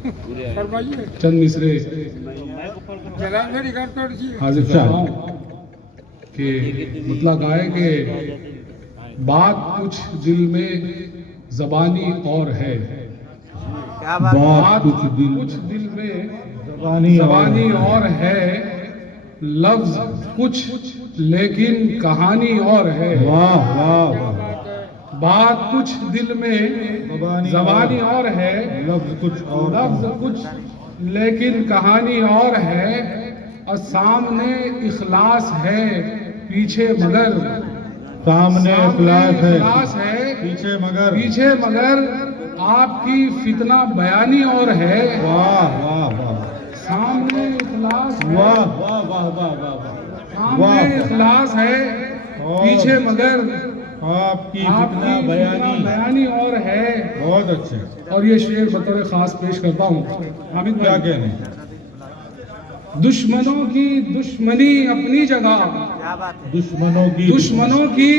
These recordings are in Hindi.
चंद मिसरे हाजिर करता हूँ कि मतलब आए कि बात कुछ दिल में ज़बानी और है, बात कुछ दिल में ज़बानी और है, लफ्ज कुछ लेकिन कहानी और है। वाह वाह वाह। बात कुछ दिल में ज़बानी और है, लफ्ज कुछ लेकिन कहानी और है, और सामने इखलास है पीछे मगर, सामने इखलास है पीछे मगर आपकी फितना बयानी और है। वाह वाह वाह। सामने इखलास है, वाह वाह वाह वाह वाह। सामने इखलास है पीछे मगर आपकी फितना बयानी और है। बहुत अच्छे। और ये शेर बतौर खास पेश करता हूँ। हामिद क्या कहने, दुश्मनों की दुश्मनी अपनी जगह, दुश्मनों की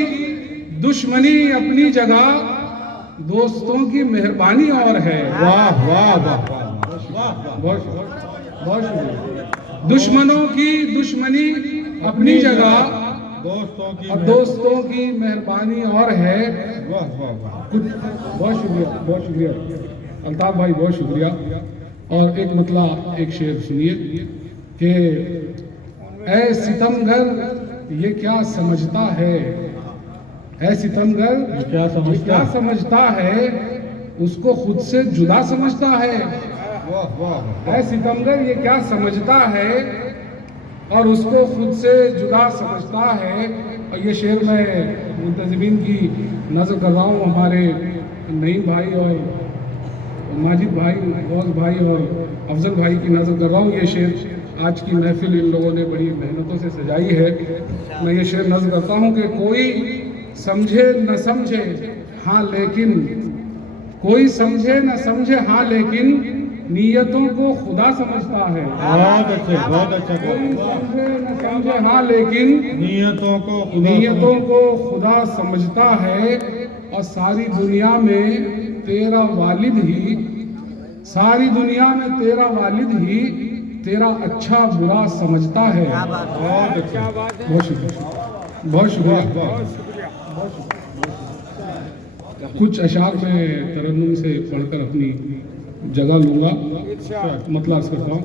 दुश्मनी अपनी जगह, दोस्तों की मेहरबानी और है। वाह वाह वाह वाह। बहुत शुक्रिया। दुश्मनों की दुश्मनी अपनी जगह, दोस्तों की मेहरबानी और है। वाह वाह वाह। बहुत शुक्रिया अल्ताफ भाई, बहुत शुक्रिया। और एक मतलब एक शेर सुनिए कि ऐ सितमगर ये क्या समझता है, ऐ सितमगर क्या समझता है, उसको खुद से जुदा समझता है। वाह वाह। ऐ सितमगर ये क्या समझता है और उसको खुद से जुदा समझता है। और ये शेर मैं मुंतज़िमीन की नज़र कर रहा हूँ, हमारे नईम भाई और माजिद भाई, गौस भाई और अफजल भाई की नज़र कर रहा हूँ। ये शेर आज की महफिल इन लोगों ने बड़ी मेहनतों से सजाई है। मैं ये शेर नज़र करता हूँ कि कोई समझे न समझे हाँ लेकिन, कोई समझे न समझे हाँ लेकिन, नीयतों को खुदा समझता है। बहुत अच्छे बहुत अच्छा। कोई समझे न समझे हाँ लेकिन, नीयतों को खुदा समझता है। और सारी दुनिया में तेरा वालिद ही तेरा अच्छा बुरा समझता है। बहुत अच्छा। बहुत शुक्रिया। कुछ अशार में तरन्नुम से पढ़कर अपनी जगह लूंगा, मतलब अर्ज करता हूँ।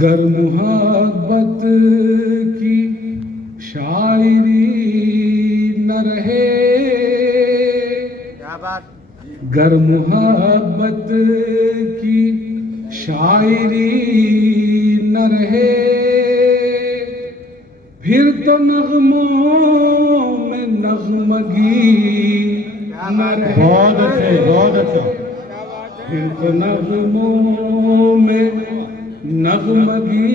गर मोहब्बत की शायरी न रहे, गर मोहब्बत की शायरी न रहे, फिर तो नग़्मों में नग़्मगी न रहे। बहुत अच्छा। फिर तो नग़्मों में नग़्मगी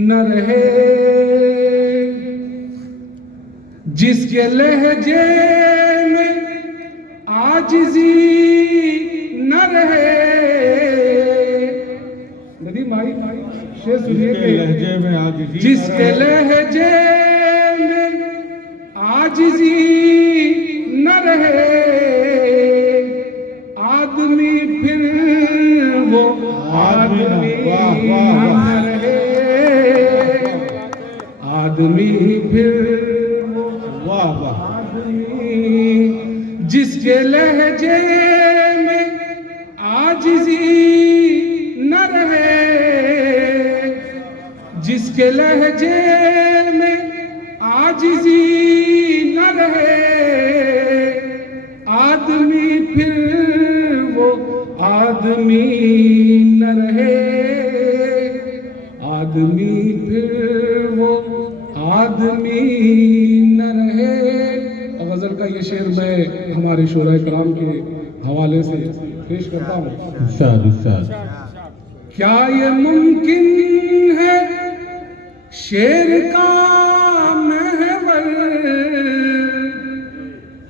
न रहे, जिसके लहजे में आजिज़ी न रहे। नदी माई शेर सुनिए, लहजे में आजिज़ी, जिसके लहजे में आजिज़ी न रहे, आदमी फिर वो आदमी न रहे, आदमी फिर वो आदमी, जिसके लहजे में आजिज़ी न रहे, जिसके लहजे में आजिज़ी न रहे, आदमी फिर वो आदमी न रहे, आदमी फिर वो आदमी न रहे। और गज़ल का ये शेर मैं हमारे शोरा कराम के हवाले से पेश करता हूँ। क्या ये मुमकिन है शेर का महवर,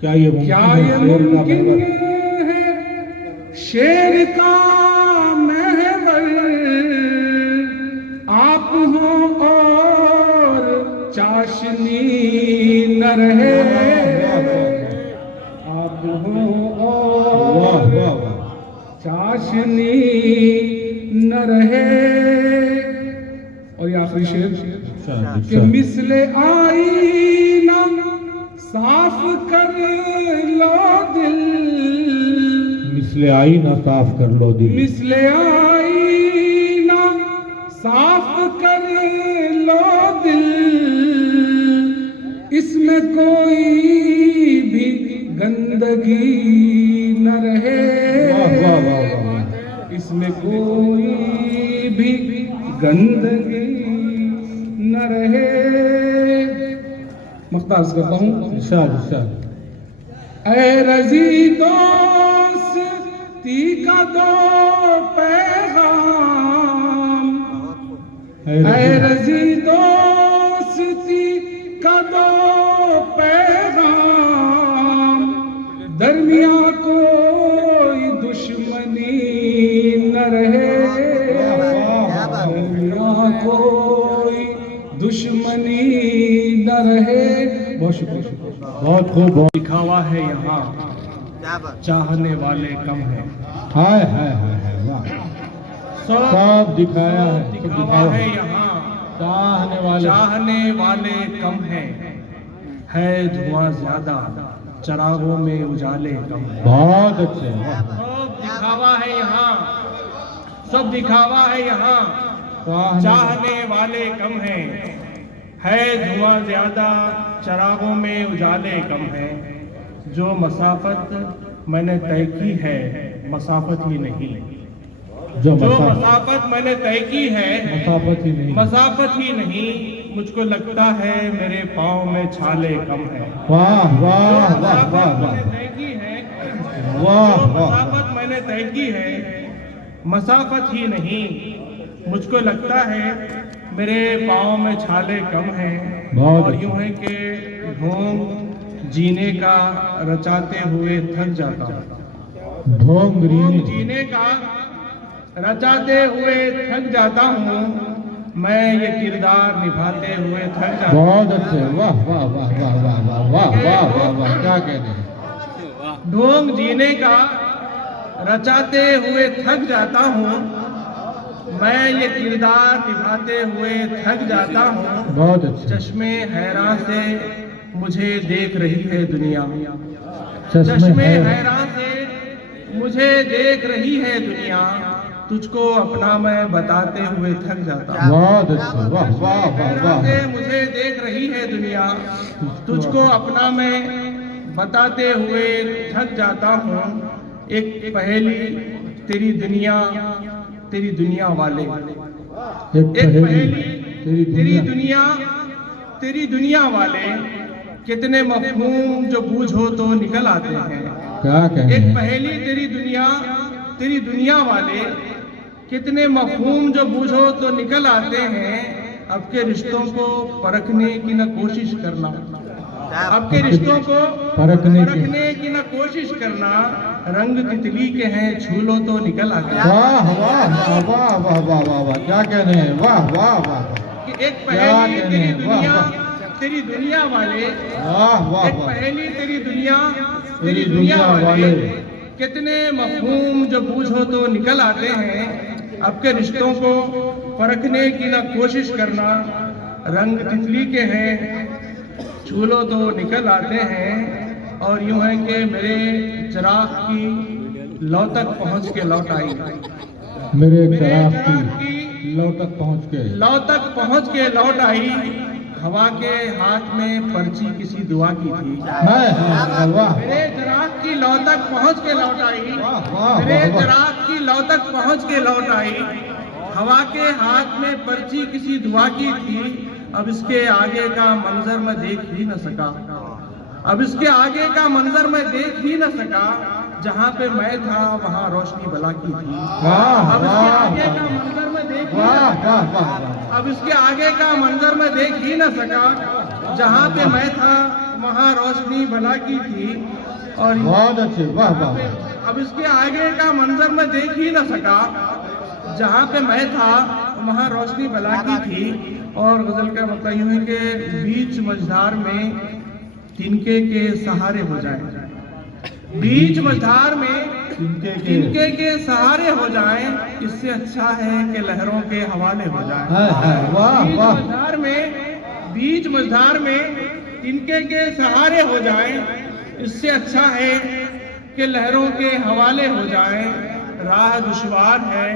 क्या ये मुमकिन है शेर का महवर, आप हो और चाशनी न रहे, आप हो और चाशनी न रहे। और ये आखिरी शेर कि मिसले आईना साफ कर लो दिल, मिसले आईना साफ कर लो दिल, मिसले आईना साफ कर लो दिल, इसमें कोई भी गंदगी न रहे, इसमें कोई भी गंदगी न रहे। मख्तार करता हूँ। ऐ रजी दोस्ती का दो पैगाम, ऐ रजी दोस्ती का दो पैगाम, दरमिया कोई दुश्मनी न रहे, दरमिया कोई दुश्मनी न रहे। बहुत शुक्रिया। बहुत खूब। दिखावा है यहाँ, चाहने वाले कम है। हाय हाय हाय वाह, सब दिखाया है, सब दिखावा है यहाँ, चाहने वाले कम है धुआं ज्यादा, चरागों में उजाले कम है। बहुत अच्छे। सब दिखावा है यहाँ, सब दिखावा है यहाँ, चाहने वाले कम है धुआं ज्यादा, चरागों में उजाले कम है। जो मसाफत मैंने तय की है मसाफत ही नहीं, जो मसाफत मैंने तय की है मसाफत ही नहीं, मुझको लगता है मेरे पाँव में छाले कम है। वाह वाह वाह वाह वाह, तय की है वाह मसाफत मैंने तय की है मसाफत ही नहीं, मुझको लगता है मेरे पाँव में छाले कम हैं। और यूं है कि ढोंग जीने का रचाते हुए थक जाता हूँ, ढोंग जीने का रचाते हुए थक जाता हूँ, मैं ये किरदार निभाते हुए थक जाता हूँ। बहुत अच्छे। वाह वाह वाह वाह वाह वाह वाह वाह वाह वाह, क्या कहते हैं। ढोंग जीने का रचाते हुए थक जाता हूँ, मैं ये किरदार निभाते हुए थक जाता हूँ। बहुत अच्छे। चश्मे हैरान से मुझे देख रही है दुनिया, चश्मे हैरान से मुझे देख रही है दुनिया, तुझको अपना मैं बताते हुए थक जाता हूँ। बहुत अच्छे। वाह वाह वाह वाह, मुझे देख रही है दुनिया, तुझको अपना मैं बताते हुए थक जाता हूँ। एक पहेली तेरी दुनिया वाले, एक पहेली तेरी दुनिया वाले, कितने मफहूम जो बूझो तो निकल आते हैं। क्या कहने। एक पहेली तेरी दुनिया वाले, कितने मफहूम जो बूझो तो निकल आते हैं। अब के रिश्तों को परखने की न कोशिश करना, अब के रिश्तों को परखने की न कोशिश करना, रंग तितली के हैं छू लो तो निकल आते हैं। वाह वाह वाह वाह वाह वाह वाह वाह, क्या कहने हैं। वाह वाह वाह, कि एक पहेली तेरी दुनिया वाले, वाह वाह, एक पहेली तेरी दुनिया वाले, कितने मफहूम जो बूझो तो निकल आते हैं। अब के रिश्तों को परखने की न कोशिश करना, रंग तितली के हैं छू लो तो निकल आते हैं। और यूं है कि मेरे चिराग की लौ तक पहुंच के लौट आई, मेरे चिराग की लौ तक पहुंच के लौट आई। हवा के हाथ में पर्ची किसी दुआ की थी, मेरे चिराग की लौ तक पहुंच के लौट आई, मेरे चिराग की लौ तक पहुंच के लौट आई। हवा के हाथ में पर्ची किसी दुआ की थी, अब इसके आगे का मंजर मैं देख ही न सका, अब इसके आगे का मंजर मैं देख ही न सका। जहाँ पे मैं था वहाँ रोशनी भला की थी, अब इसके आगे का मंजर मैं देख ही न सका, अब इसके आगे का मंजर मैं देख ही न सका। जहाँ पे मैं था वहाँ रोशनी भला की थी। और बहुत अच्छे, वाह वाह। अब इसके आगे का मंजर मैं देख ही न सका, जहाँ पे मैं था वहाँ रोशनी भला की थी। और गजल का मतलब यूं है कि बीच मझधार में तिनके के सहारे हो जाए, बीच मझधार में तिनके के सहारे हो जाएं, इससे अच्छा है कि लहरों के हवाले हो जाएं। बीच मझधार में तिनके के सहारे हो जाएं, इससे अच्छा है कि लहरों के हवाले हो जाएं। राह दुश्वार है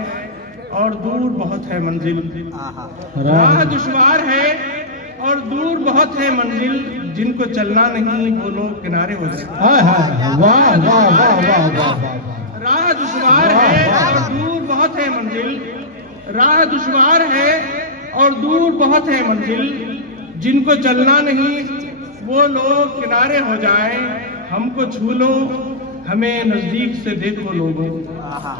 और दूर बहुत है मंजिल, राह दुश्वार है और दूर बहुत है मंजिल, जिनको चलना नहीं वो लोग किनारे हो जाए। राह दुश्वार है और दूर बहुत है मंजिल, राह दुश्वार है और दूर बहुत है मंजिल, जिनको चलना नहीं वो लोग किनारे हो जाएं। हमको छू लो हमें नजदीक से देखो लोगों,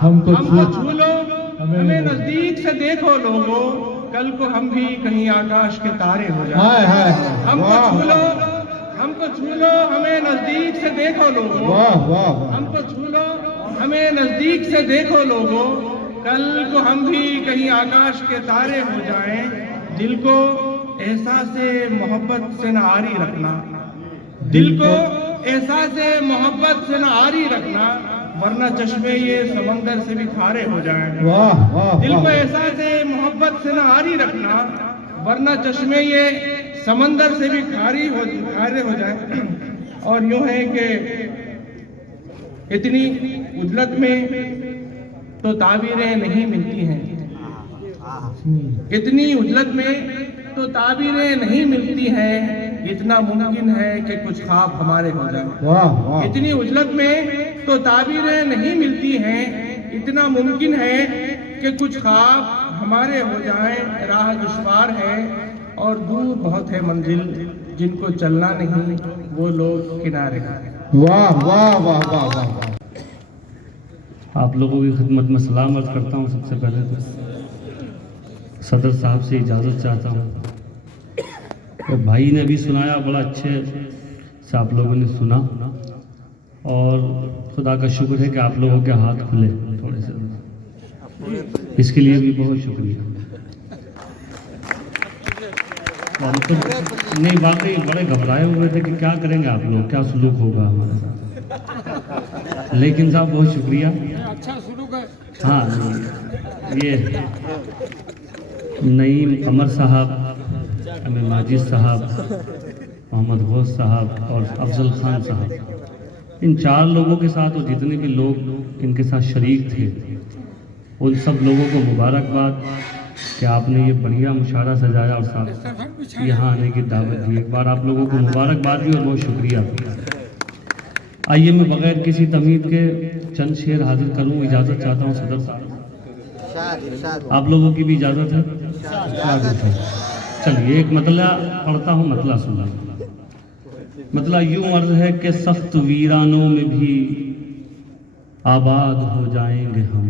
हमको छू लो हमें नजदीक से देखो लोगों, कल को हम भी कहीं आकाश के तारे हो जाएं। हमको छू लो हमें नजदीक से देखो लोगों, हमको छू लो हमें नजदीक से देखो लोगों, कल को हम भी कहीं आकाश के तारे हो जाएं। दिल को एहसासे मोहब्बत से न आरी रखना, दिल को एहसासे मोहब्बत से न आरी रखना, वरना चश्मे ये समंदर से भी खारे हो जाएं। दिल को एहसासे मोहब्बत से न आरी रखना, वरना चश्मे ये समंदर से भी खारे हो जाएं। और यूं है कि इतनी उजलत में तो ताबीरें नहीं मिलती हैं, इतनी उजलत में तो ताबीरें नहीं मिलती हैं, इतना मुमकिन है कि कुछ ख्वाब हमारे हो जाएं। इतनी उजलत में तो ताबीरें नहीं मिलती हैं, इतना मुमकिन है कि कुछ ख्वाब हमारे हो जाएं। राह दुश्वार है और दूर बहुत है मंजिल, जिनको चलना नहीं वो लोग किनारे। वाह वाह वाह वाह वाह। आप लोगों की खिदमत में सलाम अर्ज़ करता हूँ। सबसे पहले तो सदर साहब से इजाज़त चाहता हूँ। तो भाई ने भी सुनाया, बड़ा अच्छे से आप लोगों ने सुना, और खुदा का शुक्र है कि आप लोगों के हाथ खुले थोड़े से, इसके लिए भी बहुत शुक्रिया। और तो नहीं, वाकई बड़े घबराए हुए थे कि क्या करेंगे आप लोग, क्या सलूक होगा हमारे साथ, लेकिन साहब बहुत शुक्रिया। अच्छा सलूक है। हाँ, ये नईम कमर साहब, अमीर माजिद साहब, मोहम्मद गौस साहब और अफजल खान साहब, इन 4 लोगों के साथ और जितने भी लोग इनके साथ शरीक थे, उन सब लोगों को मुबारकबाद कि आपने ये बढ़िया मुशायरा सजाया और साथ यहाँ आने की दावत दी। एक बार आप लोगों को मुबारकबाद भी और बहुत शुक्रिया। आइए मैं बगैर किसी तमीद के चंद शेर हाजिर करूँ, इजाज़त चाहता हूँ सदर साहब, आप लोगों की भी इजाज़त है। चलिए एक मतला पढ़ता हूँ, मतला सुना। मतला यूं अर्ज है कि सख्त वीरानों में भी आबाद हो जाएंगे हम,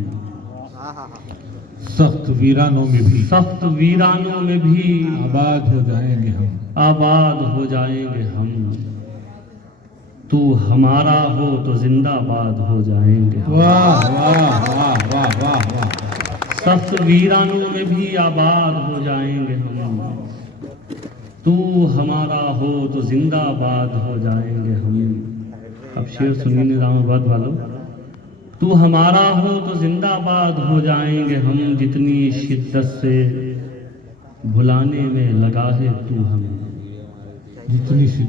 सख्त वीरानों में भी, सख्त वीरानों में भी आबाद हो जाएंगे हम, आबाद हो जाएंगे हम। तू हमारा हो तो जिंदाबाद हो जाएंगे। वाह वाह वाह वाह वाह वाह। सख्त वीरानों में भी आबाद हो जाएंगे हम, तू हमारा हो तो जिंदाबाद हो जाएंगे हम। अब शेर सुनिए निज़ामाबाद वालों। तू हमारा हो तो जिंदाबाद हो जाएंगे हम, जितनी शिद्दत से भुलाने में लगा है तू हमें,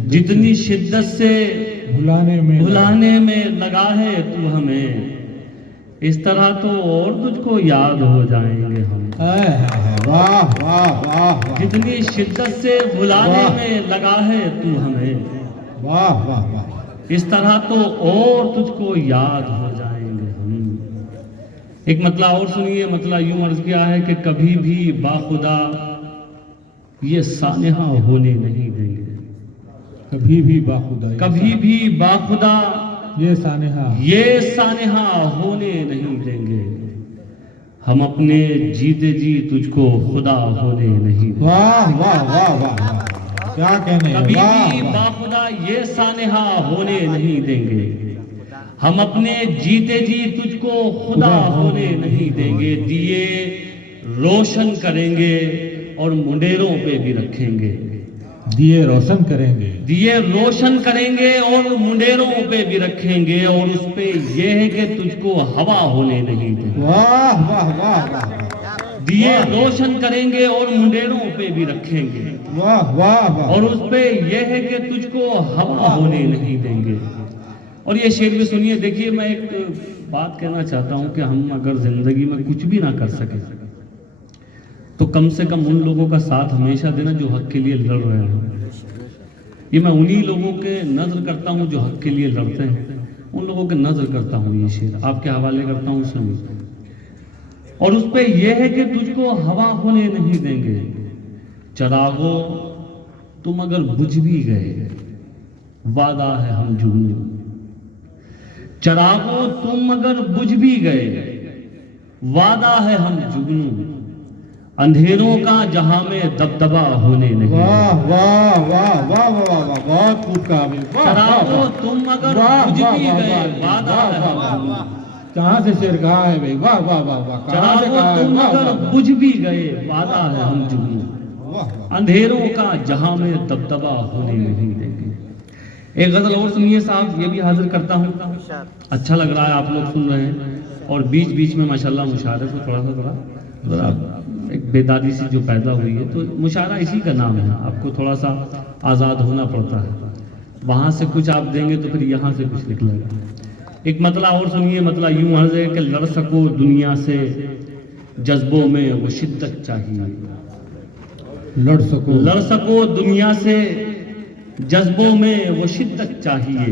जितनी शिद्दत से भुलाने में लगा है तू हमें, इस तरह तो और तुझको याद हो जाएंगे हम। वाह वाह वाह। जितनी शिद्दत से भुलाने में लगा है तू हमें, वाह वाह वाह, इस तरह तो और तुझको याद हो जाएंगे हम। एक मतला और सुनिए। मतला यूं अर्ज किया है कि कभी भी बाखुदा ये सानेहा होने नहीं देंगे, कभी भी बाखुदा, कभी भी बाखुदा ये सानेहा होने नहीं देंगे। हम अपने जीते जी तुझको खुदा होने नहीं देंगे। वाह वाह वाह वाह, क्या कहने। कभी भी बाखुदा ये सानेहा होने नहीं देंगे, हम अपने जीते जी तुझको खुदा होने नहीं देंगे। दिए रोशन करेंगे और मुंडेरों पे भी रखेंगे, दिए रोशन करेंगे, दिए रोशन करेंगे और मुंडेरों पे भी रखेंगे, और उस पे ये है कि तुझको हवा होने नहीं देंगे। वाह वाह वाह वाह, दिए रोशन करेंगे और मुंडेरों पे भी रखेंगे, वाह वाह वाह, और उस पे ये है कि तुझको हवा होने नहीं देंगे। और ये शेर भी सुनिए। देखिए, मैं एक बात कहना चाहता हूं कि हम अगर जिंदगी में कुछ भी ना कर सके तो कम से कम उन लोगों का साथ हमेशा देना जो हक के लिए लड़ रहे हैं। ये मैं उन्हीं लोगों के नजर करता हूं जो हक के लिए लड़ते हैं, उन लोगों के नजर करता हूं। ये शेर आपके हवाले करता हूं, सुनिए। और उस पे यह है कि तुझको हवा होने नहीं देंगे, चरागो तुम अगर बुझ भी गए, वादा है हम जुगनू। चरागो तुम अगर बुझ भी गए, वादा है हम जुगनू। अंधेरों का जहां में दबदबा होने नहीं। वाह वाह वाह वाह वाह वाह, बहुत खूब कहा भाई, वाह, चरागो वाह, तुम अगर वाह, बुझ वाह, भी वाह, गए, वाह, वादा वाह, है वाह, हम वाह, जुगनू। कहाँ से शेर कहा है भाई, वाह वाह वाह वाह, कहाँ से चरागो कहा है, तुम वाह अगर वाह बुझ भी गए, वादा है हम जुगनू। वाह वाह, अंधेरों का जहां में दबदबा होने नहीं देंगे। एक गजल और सुनिए साहब, ये भी हाजिर करता हूँ। अच्छा लग रहा है आप लोग सुन रहे हैं, और बीच बीच में माशाल्लाह मुशायरे से थोड़ा एक बेदारी सी जो पैदा हुई है, तो मुशायरा इसी का नाम है। आपको थोड़ा सा आज़ाद होना पड़ता है, वहाँ से कुछ आप देंगे तो फिर यहाँ से कुछ निकलेगा। एक मतला और सुनिए। मतला यूं अर्ज है कि लड़ सको दुनिया से, जज्बों में वो शिद्दत चाहिए। लड़ सको दुनिया से, जज्बों में वो शिद्दत चाहिए।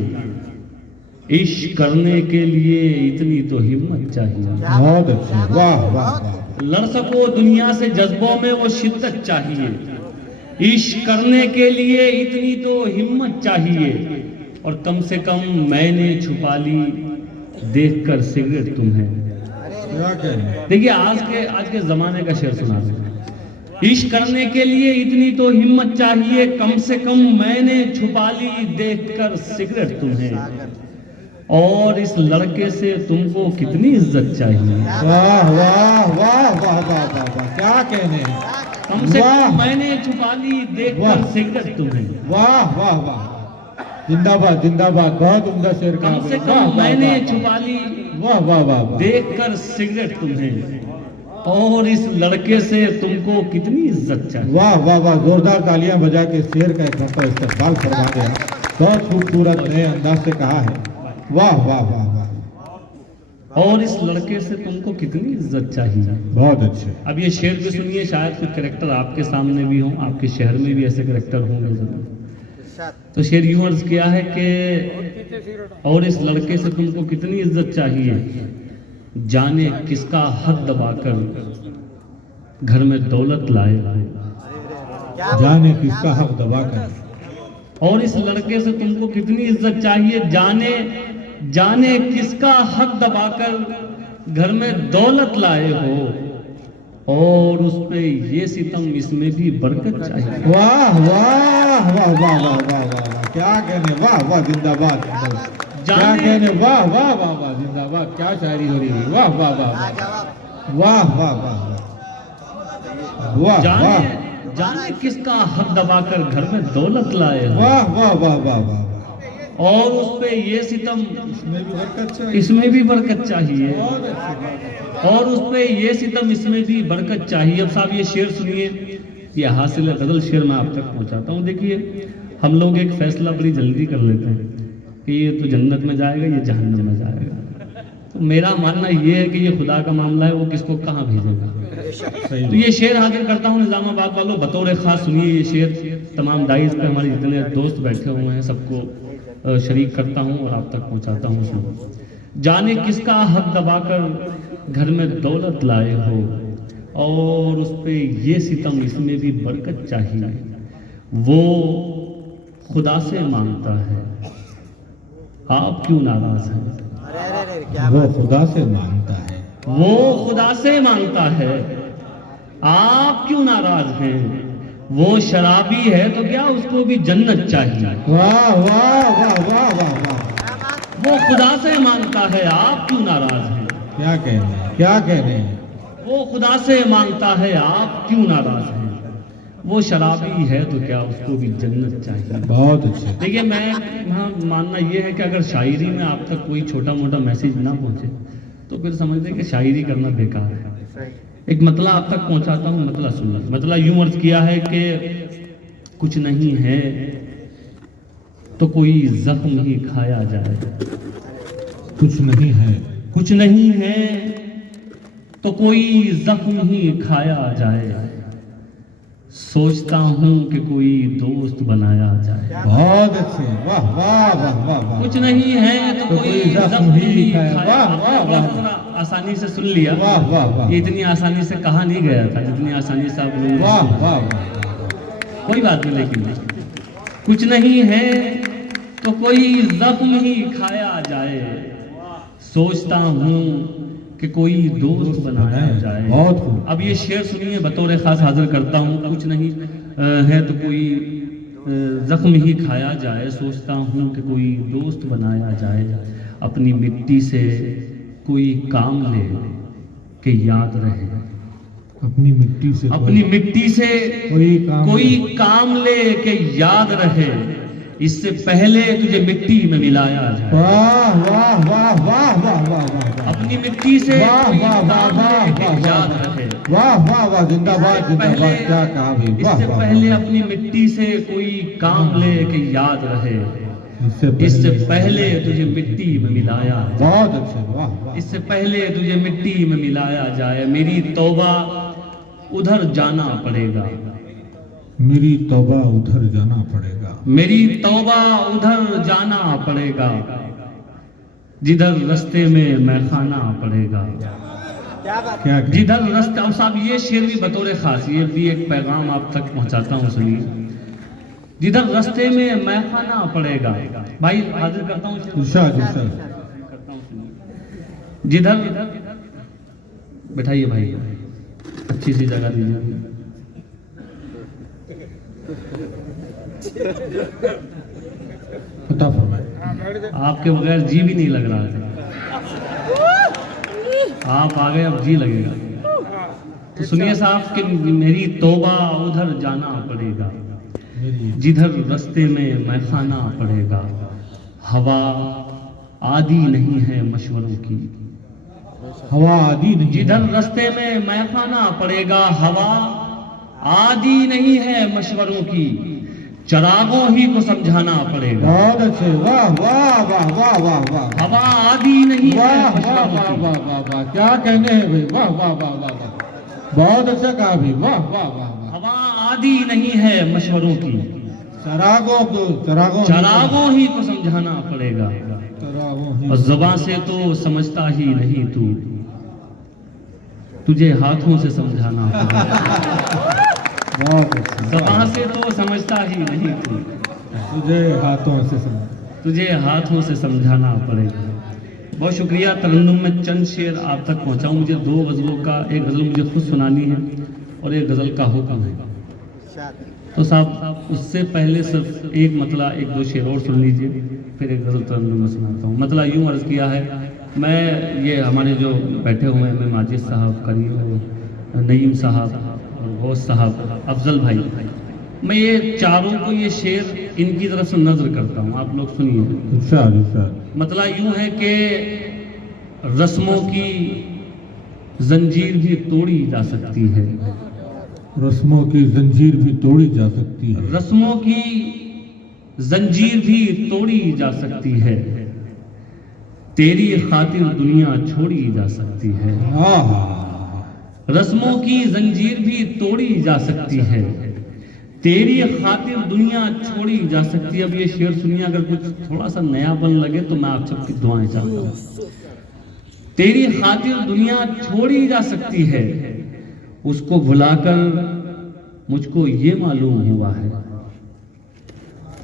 इश्क करने के लिए इतनी तो हिम्मत चाहिए। बहुत अच्छा, वाह वाह वाह, लड़ सको दुनिया से, जज्बों में वो शिद्दत चाहिए। इश्क करने के लिए इतनी तो हिम्मत चाहिए, और कम से कम मैंने छुपा ली देखकर सिगरेट तुम्हें। क्या कहने, देखिए, आज के जमाने का शेर सुना रहे हैं। इश्क करने के लिए इतनी तो हिम्मत चाहिए, कम से कम मैंने छुपा ली देखकर सिगरेट तुम्हें। और इस लड़के से तुमको कितनी इज्जत चाहिए। वाह वाह वाह वाह वाह वाह वाह, क्या कहने, कम से वाह। कम मैंने छुपा ली देखकर वाह। सिगरेट तुम्हें। वाह वाह वाह, जिंदाबाद जिंदाबाद, बहुत उम्दा शेर कहा कम से भाई, वाह, कम वाह, मैंने वाह, छुपा ली वाह वाह वाह वाह, देखकर सिगरेट तुम्हें। और इस लड़के से तुमको कितनी इज्जत चाहिए। वाह वाह वाह, जोरदार तालियां बजा के शेर का एक मरतबा इस्तेमाल फरमा दिया। बहुत खूबसूरत नए अंदाज से कहा है, वाह वाह वाह वाह, और इस लड़के से तुमको कितनी इज्जत चाहिए। बहुत अच्छे। अब ये शेर भी सुनिए, शायद कुछ कैरेक्टर आपके सामने भी हों, आपके शहर में भी ऐसे कैरेक्टर होंगे जरूर। तो शेर यूं अर्ज किया है कि और इस लड़के से तुमको कितनी इज्जत चाहिए, जाने किसका हक दबाकर घर में दौलत लाए। जाने किसका हक दबाकर, और इस लड़के से तुमको कितनी इज्जत चाहिए, जाने किसका हक दबाकर घर में दौलत लाए हो। और उस पे ये सितम, इसमें भी बरकत चाहिए। वाह वाह वाह वाह वाह वाह वाह, क्या कहने, वाह वाह, जिंदाबाद जिंदाबाद, क्या कहने, वाह वाह वाह वाह, जिंदाबाद, क्या शायरी हो रही है, वाह वाह वाह वाह वाह वाह वाह वाह, जाने किसका हक दबाकर घर में दौलत लाए हो। वाह वाह वाह वाह वाह, और उस पे ये सितम, इसमें भी बरकत चाहिए, इसमें भी बरकत चाहिए। बहुत अच्छी बात। और उस पे ये सितम, इसमें भी बरकत चाहिए। अब साहब ये शेर सुनिए, ये हासिल गजल शेर मैं आप तक पहुंचाता हूँ। देखिए, हम लोग एक फैसला बड़ी जल्दी कर लेते हैं कि ये तो जन्नत में जाएगा, ये जहन्नम में जाएगा। तो मेरा मानना ये है कि ये खुदा का मामला है, वो किसको कहाँ भेजेगा। तो ये शेर हाजिर करता हूँ निजामाबाद वालों, बतौर खास सुनिए ये शेर। तमाम दाइस पे हमारे जितने दोस्त बैठे हुए हैं सबको शरीक करता हूँ और आप तक पहुँचाता हूँ। सुनो, जाने किसका हक दबाकर घर में दौलत लाए हो, और उस पे ये सितम, इसमें भी बरकत चाहिए। वो खुदा से मांगता है, आप क्यों नाराज हैं। वो खुदा से मांगता है, वो खुदा से मांगता है, आप क्यों नाराज हैं। वो शराबी है तो क्या उसको भी जन्नत चाहिए। वाह वाह वाह वाह वाह वाह, वो खुदा से मांगता है, आप क्यों नाराज हैं। क्या कहने, क्या कहने, वो खुदा से मांगता है, आप क्यों नाराज हैं। वो शराबी है तो क्या उसको भी जन्नत चाहिए। बहुत अच्छे। देखिए मैं हाँ मानना ये है कि अगर शायरी में आप तक कोई छोटा मोटा मैसेज ना पहुंचे तो फिर समझते हैं कि शायरी करना बेकार है। एक मतला आप तक पहुंचाता हूँ, मतला सुनना। मतला यूं अर्ज किया है कि कुछ नहीं है तो कोई जख्म ही खाया जाए। कुछ नहीं है, कुछ नहीं है तो कोई जख्म ही खाया जाए। सोचता हूँ कि कोई दोस्त बनाया जाए। बहुत अच्छे, वाह वाह वाह वाह वाह। कुछ नहीं है तो कोई जख्म ही खाया। वाह वाह वाह थोड़ा आसानी से सुन लिया। वाह वाह वाह। ये इतनी आसानी से कहा नहीं गया था जितनी आसानी से आप लोग। वाह वाह वाह। कोई बात नहीं, लेकिन कुछ नहीं है तो कोई जख्म ही खाया जाए। सोचता हूँ कि कोई दोस्त बनाया जाए। बहुत खूब। अब ये शेर सुनिए, बतौर खास हाजिर करता हूँ। कुछ नहीं है तो कोई जख्म ही खाया जाए। सोचता हूँ कि कोई दोस्त बनाया जाए। अपनी मिट्टी से कोई काम ले के याद रहे। अपनी मिट्टी से, अपनी मिट्टी से कोई काम ले के याद रहे। इससे पहले तुझे मिट्टी में मिलाया जाए। वाह वाह वाह वाह वाह वाह वाह। अपनी मिट्टी से वाह कोई वाह वाह काम वाह ले के वाह याद वाह। रहे। वाह वाह वाह, जिंदाबाद जिंदाबाद। क्या कहा भी, वाह इससे वाह। पहले अपनी मिट्टी से कोई काम ले के याद रहे। इससे पहले तुझे मिट्टी में मिलाया जाए। बहुत अच्छे, वाह वाह। इससे पहले तुझे मिट्टी में मिलाया जाए। मेरी तौबा उधर जाना पड़ेगा। मेरी तौबा उधर जाना पड़ेगा। मेरी तौबा उधर जाना पड़ेगा जिधर रास्ते में मैं खाना पड़ेगा। क्या जिधर रास्ते। अब साहब ये शेर भी बतौर खास, ये भी एक पैगाम आप तक पहुंचाता हूँ, सुनिए। जिधर रास्ते में मैं खाना पड़ेगा। भाई हाजिर करता हूँ इरशाद इरशाद। जिधर बैठाइए भाई, अच्छी सी जगह दीजिए। पता फरमाए। आपके बगैर जी भी नहीं लग रहा था। आप आ गए, अब जी लगेगा। तो सुनिए साहब कि मेरी तौबा उधर जाना पड़ेगा जिधर रास्ते में मैं खाना पड़ेगा। हवा आदि नहीं है मशवरों की। हवा आदि नहीं। जिधर रास्ते में मैं खाना पड़ेगा। हवा आदि नहीं है मशवरों की। चरागों ही को समझाना पड़ेगा। बहुत अच्छे, वाह वाह वाह वाह वाह वाह। हवा आदि नहीं है वाह वाह मशवरों वाह की। वाह वाह वाह। क्या कहने हैं भाई, वाह वाह वाह वाह वाह। बहुत अच्छा कहा भाई, वाह वाह वाह वाह। हवा आदि नहीं है मशवरों की। चरागों ही को समझाना पड़ेगा। और ज़बां से तो समझता ही नहीं तू, तुझे हाथों से समझाना पड़ेगा। बहुत अच्छा। ज़बां से तो समझता ही नहीं तू, तुझे हाथों से तुझे हाथों से समझाना पड़ेगा। बहुत शुक्रिया। तरन्नुम में चंद शेर आप तक पहुंचाऊं। मुझे 2 गज़लों का, एक गज़ल मुझे खुद सुनानी है और एक गज़ल का हुक्म है। तो साहब उससे पहले सिर्फ एक मतला, 1-2 शेर और सुन लीजिए, फिर एक गज़ल तरन्नुम में सुनाता हूँ। मतला यूँ अर्ज़ किया है। मैं ये हमारे जो बैठे हुए हैं, मैं माजिद साहब, करीम, नईम साहब, गौस साहब, अफजल भाई, मैं ये चारों को ये शेर इनकी तरफ से नज़र करता हूँ। आप लोग सुनिए। मतलब यूं है कि रस्मों की जंजीर भी तोड़ी जा सकती है। रस्मों की जंजीर भी तोड़ी जा सकती है। रस्मों की जंजीर भी तोड़ी जा सकती है। तेरी खातिर दुनिया छोड़ी जा सकती है। रस्मों की जंजीर भी तोड़ी जा सकती है। तेरी खातिर दुनिया छोड़ी जा सकती है। अब ये शेर सुनिए, अगर कुछ थोड़ा सा नयापन लगे तो मैं आप सबकी दुआएं चाहता हूँ। तेरी खातिर दुनिया छोड़ी जा सकती है। उसको भुलाकर मुझको ये मालूम हुआ है।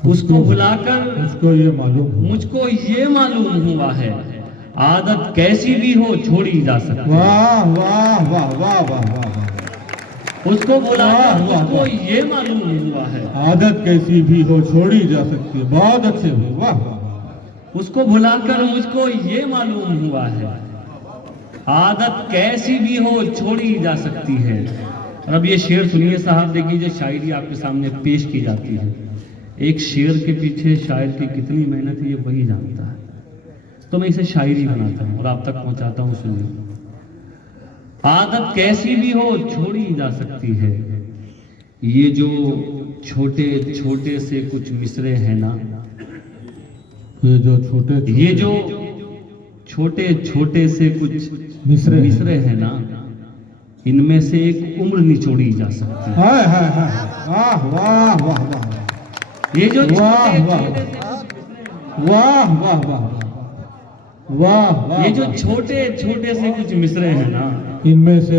उसको भुलाकर मुझको ये मालूम हुआ है। आदत कैसी भी हो छोड़ी जा सकती है। वाह वाह वाह वाह वाह वाह। उसको भुलाकर मुझको ये मालूम हुआ है। आदत कैसी भी हो छोड़ी जा सकती है। बहुत अच्छे, वाह। उसको भुलाकर मुझको ये मालूम हुआ है। आदत कैसी भी हो छोड़ी जा सकती है। और अब ये शेर सुनिए साहब, देखिए जो शायरी आपके सामने पेश की जाती है, एक शेर के पीछे शायर की कितनी मेहनत है ये वही जानता है। तो मैं इसे शायरी बनाता हूँ और आप तक पहुंचाता हूँ, सुनिए। आदत कैसी भी हो छोड़ी जा सकती है, ये जो छोटे छोटे से कुछ मिसरे हैं ना, ये जो छोटे छोटे से कुछ मिसरे हैं ना, इनमें से एक उम्र निचोड़ी जा सकती है। हाय हाय हाय, वाह वाह वाह वाह, ये जो वाह वाह वाह वाह वाह वाह, ये जो छोटे छोटे से कुछ मिसरे हैं ना, इनमें से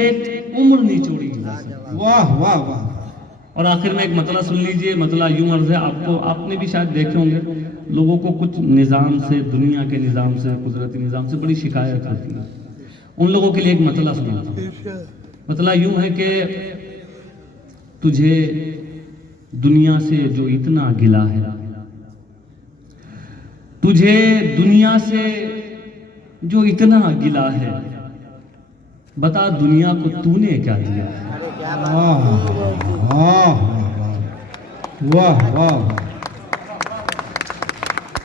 एक उम्र निचोड़ी जा सकती है। वाह वाह वाह। और आखिर में एक मतला सुन लीजिए। मतला यूं अर्ज है, आपको आपने भी शायद देखे होंगे, लोगों को कुछ निज़ाम से, दुनिया के निज़ाम से, कुदरती निज़ाम से बड़ी शिकायत होती है। उन लोगों के लिए एक मतला सुनाता हूं। मतला यूं है कि तुझे दुनिया से जो इतना गिला है, तुझे दुनिया से जो इतना गिला है, बता दुनिया को तूने क्या दिया है। वाह वाह वाह वाह।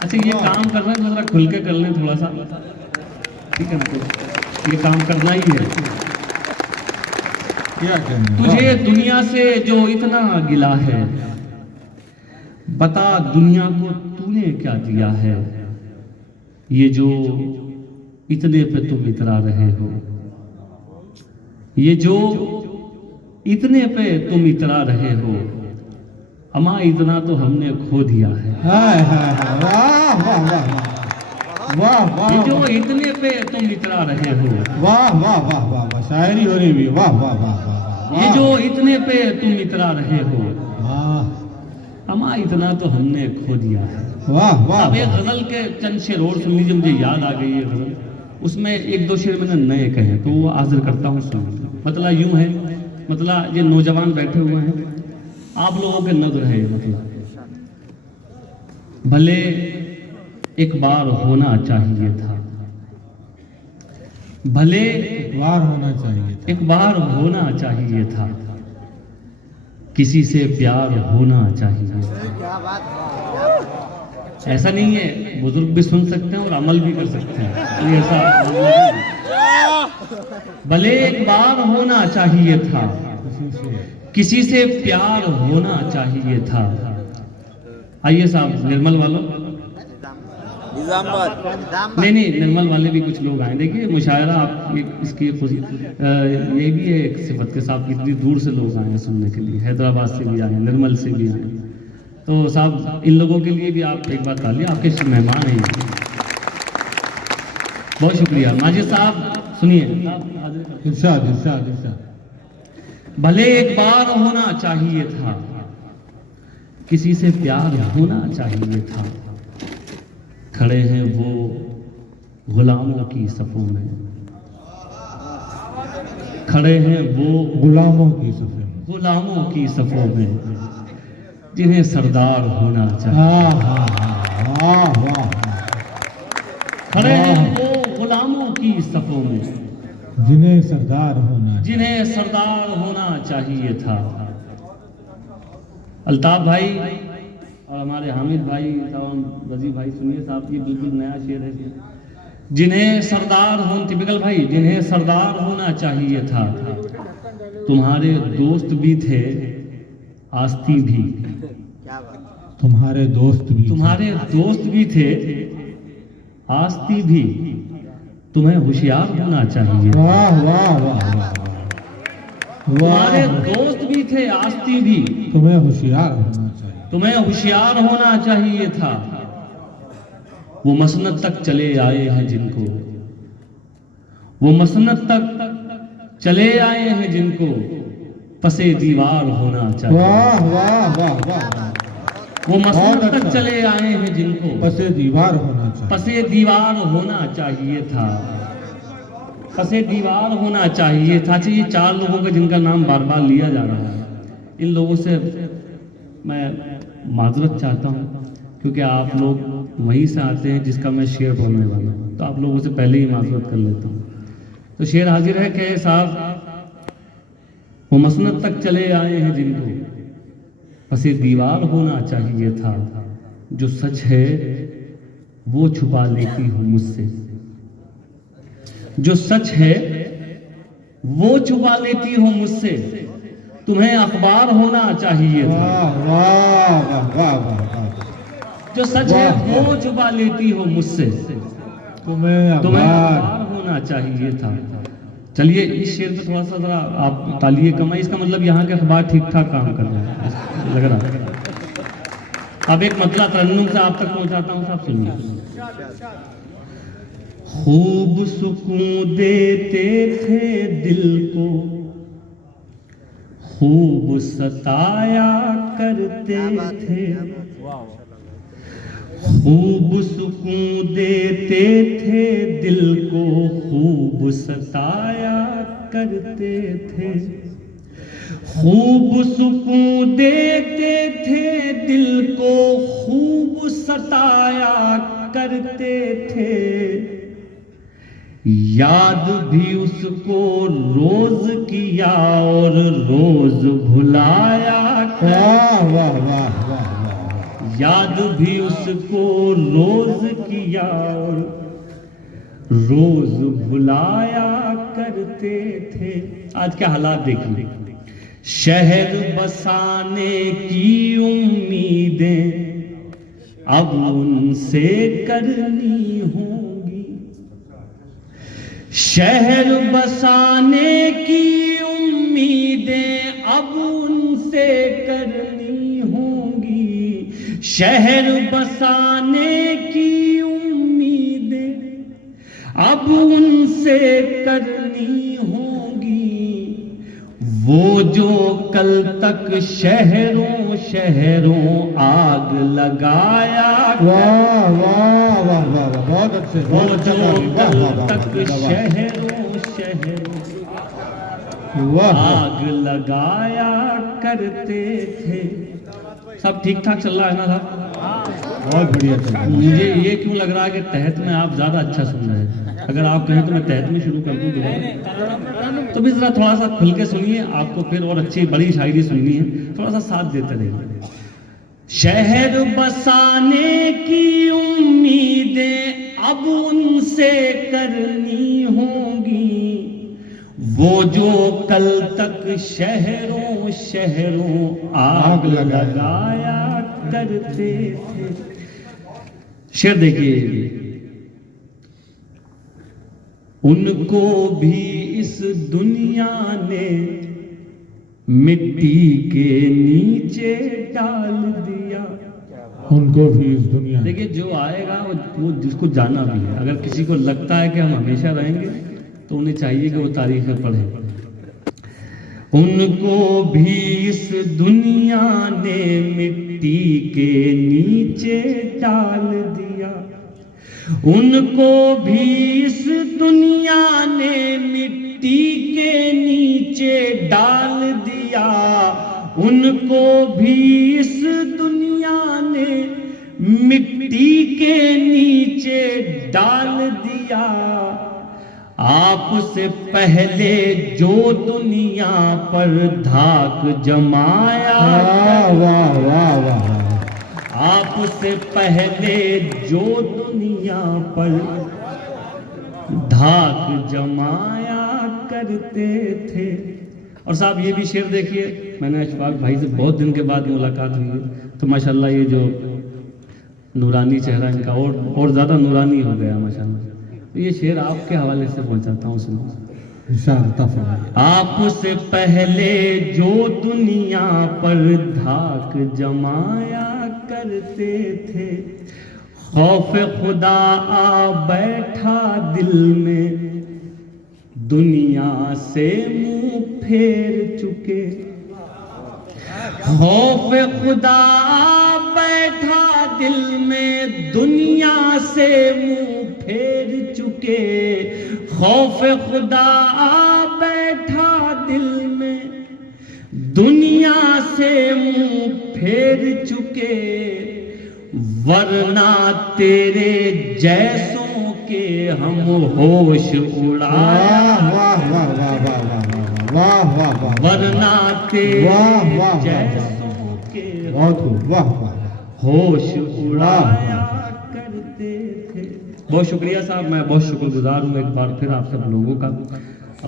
अच्छा ये काम करना है, जरा खुल के कर लें थोड़ा सा, ठीक है ना? तो ये काम करना ही है। क्या कहने, तुझे दुनिया से जो इतना गिला है, बता दुनिया को तूने क्या दिया है। ये जो इतने पे तुम इतरा रहे हो, ये जो इतने पे तुम इतरा रहे हो, अमा इतना तो हमने खो दिया है। हाय हाय हाय, वाह वाह वाह वाह वाह। ये जो इतने पे तुम इतरा रहे हो, वाह वाह वाह वाह वाह, शायरी हो रही भी, वाह वाह वाह वाह। ये जो इतने पे तुम इतरा रहे हो, वाह, अमा इतना तो हमने खो दिया है। वाह वाह। अब एक गजल के चंद शेर और सुन लीजिए, मुझे याद आ गई है गजल, उसमें एक दो शेर मैंने नए कहे तो वो हाजिर करता हूँ, सुन। मतलब यूं है, मतलब ये नौजवान बैठे हुए हैं, आप लोगों के नजर है, मतलब भले एक बार होना चाहिए था, भले एक बार होना चाहिए था, एक बार होना चाहिए था, किसी से प्यार होना चाहिए था। ऐसा नहीं है, बुजुर्ग भी सुन सकते हैं और अमल भी कर सकते हैं, तो ऐसा भले एक बार होना चाहिए था, किसी से प्यार होना चाहिए था। आइए साहब निर्मल वालों, नहीं निर्मल वाले भी कुछ लोग आए। देखिए मुशायरा आप इसकी ये भी है एक सिफत के साथ, कितनी दूर से लोग आए हैं सुनने के लिए, हैदराबाद से भी आए, निर्मल से भी आए। तो साहब इन लोगों के लिए भी आप एक बार तालियां, आपके मेहमान हैं, बहुत शुक्रिया। माजिद साहब सुनिए, इरशाद इरशाद इरशाद। भले एक बार होना चाहिए था, किसी से प्यार होना चाहिए था, खड़े हैं वो गुलामों की सफों में, खड़े हैं वो गुलामों की सफे में, गुलामों की सफों में, जिन्हें सरदार होना चाहिए। वाह वाह। खड़े हैं वो गुलामों की सफों में, जिन्हें सरदार होना, जिन्हें सरदार होना चाहिए था। अल्ताफ भाई और हमारे हामिद भाई, रजी भाई, सुनिए साहब, ये बिल्कुल नया शेर है। जिन्हें सरदार होना, टिपिकल भाई, जिन्हें सरदार होना चाहिए था, तुम्हारे दोस्त भी थे आस्ती भी, तुम्हारे दोस्त भी थे आस्ती भी, तुम्हें होशियार होना चाहिए। वाह वाह वाह वाह। तुम्हारे दोस्त भी थे आस्ती भी, तुम्हें होशियार होना चाहिए, तुम्हें होशियार होना चाहिए था। वो मसनद तक चले आए हैं जिनको, वो मसनद तक चले आए हैं जिनको, पसे दीवार होना चाहिए। वाह वाह वाह वाह। वो मसनद तक चले आए हैं जिनको, पसे दीवार होना चाहिए, पसे दीवार होना चाहिए था, पसे दीवार होना चाहिए था। अच्छा ये चार लोगों का जिनका नाम बार बार लिया जा रहा है, इन लोगों से मैं माजरत चाहता हूँ, क्योंकि आप लोग वहीं से आते हैं जिसका मैं शेर बोलने वाला हूँ, तो आप लोगों से पहले ही माजरत कर लेता हूँ। तो शेर हाजिर है कि साहब, वो मसनद तक चले आए हैं जिनको, बस एक दीवार होना चाहिए था। जो सच है वो छुपा लेती हूँ मुझसे, जो सच है वो छुपा लेती हो मुझसे। तुम्हें अखबार होना चाहिए था। वाह वाह वाह वाह। जो सच है वो छुपा लेती हो मुझसे, तुम्हें अखबार होना चाहिए था। चलिए इस शेर पे थोड़ा सा जरा आप तालिए कमाई, इसका मतलब यहाँ के अखबार ठीक ठाक काम कर रहे हैं लग रहा है। अब एक मतलब तरन्नुम से आप तक पहुंचाता हूँ, साहब सुनिए। खूब सुकून देते थे दिल को, खूब सताया करते थे। खूब सुकून देते थे दिल को, खूब सताया करते थे। खूब सुकून देते थे दिल को, खूब सताया करते थे। याद भी उसको रोज किया और रोज भुलाया। वाह वाह वाह वाह। याद भी उसको रोज किया और रोज भुलाया करते थे। आज के हालात देखिए, शहर बसाने की उम्मीदें अब उनसे करनी होंगी। शहर बसाने की उम्मीदें अब उनसे करनी होंगी। शहर बसाने की उम्मीदें अब उनसे करनी होंगी। वो जो कल तक शहरों शहरों आग लगाया। वाह वाह वाह वाह, बहुत अच्छे, वो बहुत जो अच्छा। कल तक शहरों शहरों आग लगाया करते थे। सब ठीक ठाक चल रहा है ना साहब? बहुत बढ़िया चल रहा है। मुझे ये क्यों लग रहा है कि तहत में आप ज्यादा अच्छा सुन रहे हैं। अगर आप कहें तो मैं तहत में शुरू कर दूं दोबारा, तो भी जरा थोड़ा सा खुल के सुनिए, आपको फिर और अच्छी बड़ी शायरी सुननी है, थोड़ा सा साथ देते रहिए। शहर बसाने की उम्मीदें अब उनसे करनी होंगी। वो जो कल तक शहरों शहरों आग लगाया करते थे। शेर देखिए, उनको भी इस दुनिया ने मिट्टी के नीचे डाल दिया। उनको भी इस दुनिया, देखिए जो आएगा वो जिसको जाना भी है। अगर किसी को लगता है कि हम हमेशा रहेंगे तो उन्हें चाहिए कि वो तारीखें पढ़ें। उनको भी इस दुनिया ने मिट्टी के नीचे डाल दिया। उनको भी इस दुनिया ने मिट्टी के नीचे डाल दिया। उनको भी इस दुनिया ने मिट्टी के नीचे डाल दिया। आपसे पहले जो दुनिया पर धाक जमाया। वाह वाह वाह वाह। आपसे पहले जो दुनिया पर धाक जमाया करते थे। और साहब ये भी शेर देखिए, मैंने अशफाक भाई से बहुत दिन के बाद मुलाकात हुई है, तो माशाल्लाह ये जो नूरानी चेहरा इनका और ज़्यादा नूरानी हो गया माशाल्लाह। तो ये शेर आपके हवाले से पहुंचाता हूँ, सुनो। आपसे पहले जो दुनिया पर धाक जमाया करते थे, खौफ खुदा आ बैठा दिल में, दुनिया से मुंह फेर चुके। खौफ खुदा आ बैठा दिल में, दुनिया से मुंह फेर चुके। खौफ खुदा आ बैठा दिल में, दुनिया से मुंह फेर चुके। वरना तेरे जैसों के हम होश उड़ा। वाह वाह वाह वाह वाह वाह वाह वाह वाह वरना वाह, वाह, वाह, जैसों के बहुत खूब, वाह वाह होश उड़ाया करते थे। बहुत शुक्रिया साहब, मैं बहुत शुक्रगुजार हूँ एक बार फिर आप सब लोगों का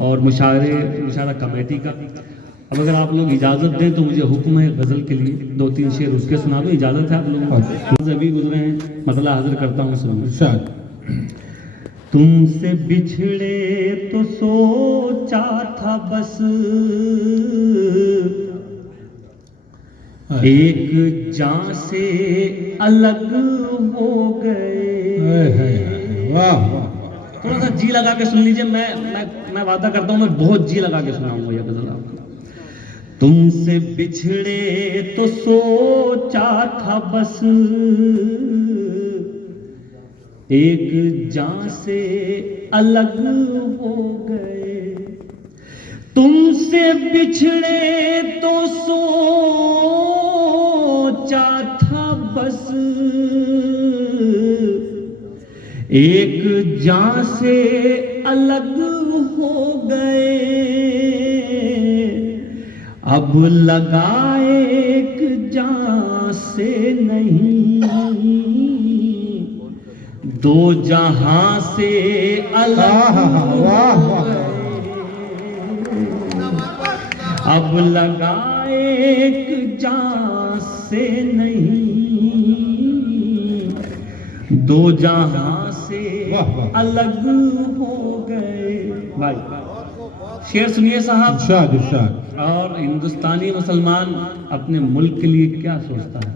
और मुशायरा कमेटी का। अब अगर आप लोग इजाज़त दें तो मुझे हुक्म है गज़ल के लिए 2-3 शेर उसके सुना दो, इजाज़त है आप लोगों को? अभी गुजरे हैं, मतलब हाजिर करता हूँ सुनो। तुमसे बिछड़े तो सोचा था बस एक जान से अलग हो गए। वाह वाह, थोड़ा सा जी लगा के सुन लीजिए, मैं वादा करता हूँ मैं बहुत जी लगा के सुनाऊंगा ये गजल आपको। तुमसे बिछड़े तो सोचा था बस एक जान से अलग हो गए। तुमसे बिछड़े तो सोचा था बस एक जान से अलग हो गए। अब लगा एक जान से नहीं दो जहां से अलग हो गए। अब लगा एक जान से नहीं दो जहां से अलग हो गए। भाई शेर सुनिए साहब। इरशाद इरशाद। और हिंदुस्तानी मुसलमान अपने मुल्क के लिए क्या सोचता है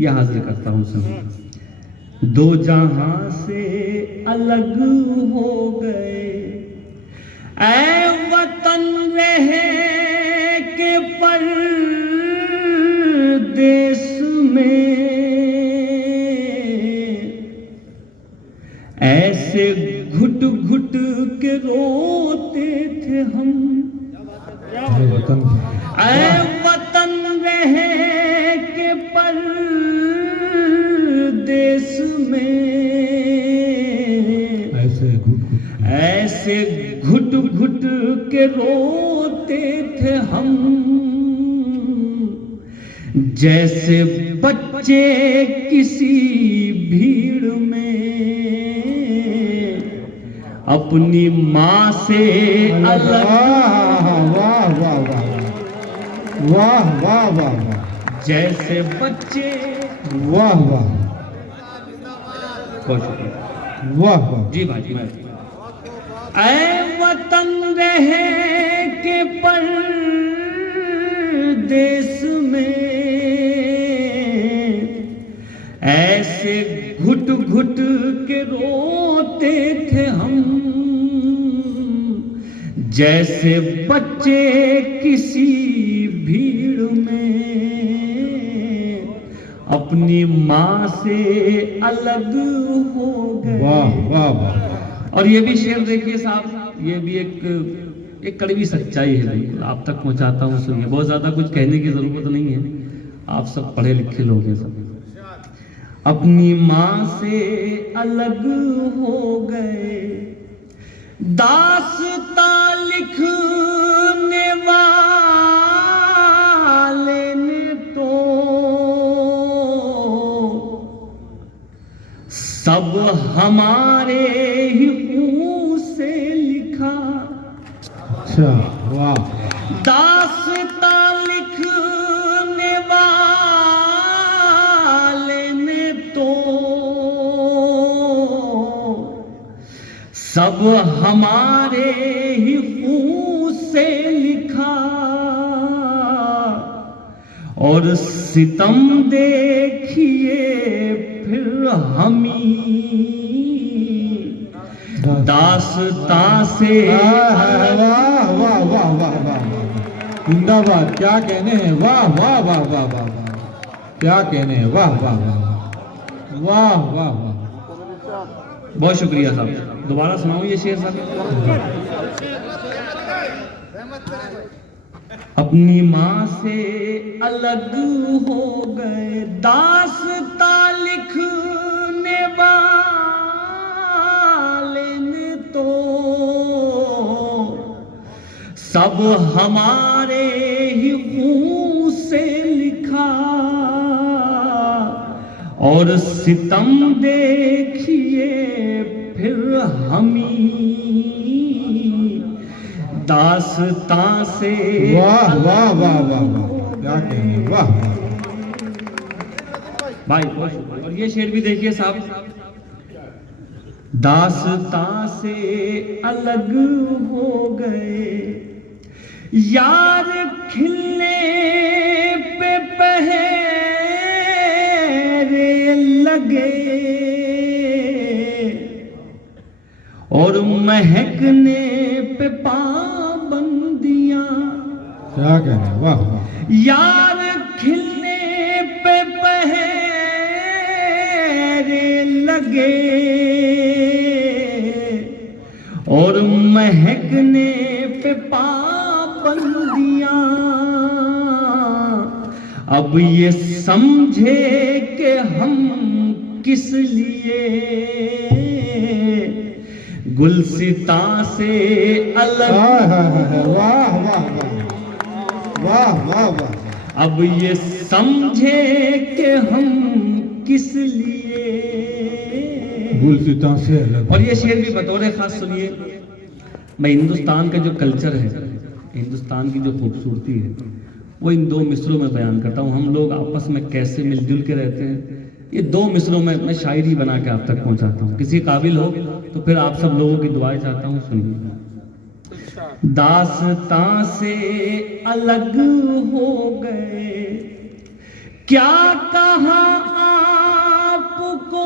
यह हाजिर करता हूँ सुनिए। दो जहां से अलग हो गए ऐ वतन रहे के परदेस में ऐसे घुट घुट के रोते थे हम। ऐ वतन रहे के परदेस में ऐसे घुट घुट के रोते थे हम जैसे बच्चे किसी भीड़ में अपनी माँ से अलग। वाह वाह वाह वाह वाह वाह जैसे बच्चे। वाह वाह बहुत शुक्रिया। वाह वाह जी भाई जी। ऐ वतन रहे के परदेस में ऐसे घुट घुट के रोते थे हम जैसे बच्चे किसी भीड़ में अपनी माँ से अलग हो गए। वाह वाह वाह। और ये भी शेर देखिए साहब, ये भी एक कड़वी सच्चाई है, बिल्कुल आप तक पहुंचाता हूँ सुनिए। बहुत ज्यादा कुछ कहने की जरूरत नहीं है, आप सब पढ़े लिखे लोग हैं सब। अपनी माँ से अलग हो गए दास्तां लिखने वाले ने तो सब हमारे ही मुंह से लिखा। अच्छा वाह। दास्तां लिखने वाले ने तो सब हमारे ही मुंह से लिखा और सितम देखिए फिर हमी दास्तां से। वाह वाह वाह वाह वाह जिंदाबाद। क्या कहने हैं, वाह वाह वाह वाह वाह। क्या कहने हैं, वाह वाह वाह वाह वाह वाह। बहुत शुक्रिया साहब। दोबारा सुनाऊं ये शेर साहब। अपनी माँ से अलग हो गए दास्तां लिखने वाले ने तो सब हमारे ही खून से लिखा और सितम देखिए फिर हमी दास्तां से। वाह वाह वाह वाह वाह, क्या कहने, वाह भाई बहुत शुक्रिया। और ये शेर भी देखिए साहब, दास्तां से अलग हो गए यार खिलने पे पहरे लगे और महकने पे पाबंदियां। क्या कहने, वाह वाह, यार खिलने पे पहरे लगे और महकने पे पाबंदियां। अब ये समझे कि हम किस लिए गुलसितां से अलग। वाह वाह वाह वाह वाह, अब ये समझे कि हम किस लिए गुलसितां से अलग। और ये शेर भी बतौर खास सुनिए। मैं हिंदुस्तान का जो कल्चर है, हिंदुस्तान की जो खूबसूरती है, वो इन दो मिसरों में बयान करता हूँ। हम लोग आपस में कैसे मिलजुल के रहते हैं, ये दो मिसरों में मैं शायरी बना के आप तक पहुंचाता हूँ। किसी काबिल हो तो फिर आप सब लोगों की दुआएं चाहता हूँ, सुनिए। दास्तां से अलग हो गए क्या कहा आपको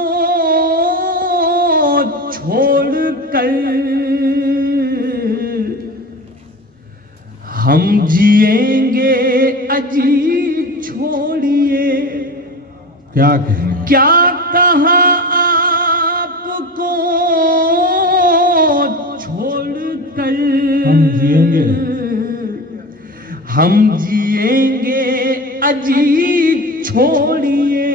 छोड़ कर, हम जिएंगे अजी छोड़िए। क्या कहने, क्या कहा आपको छोड़ कर, हम जिएंगे, हम जिएंगे अजी छोड़िए।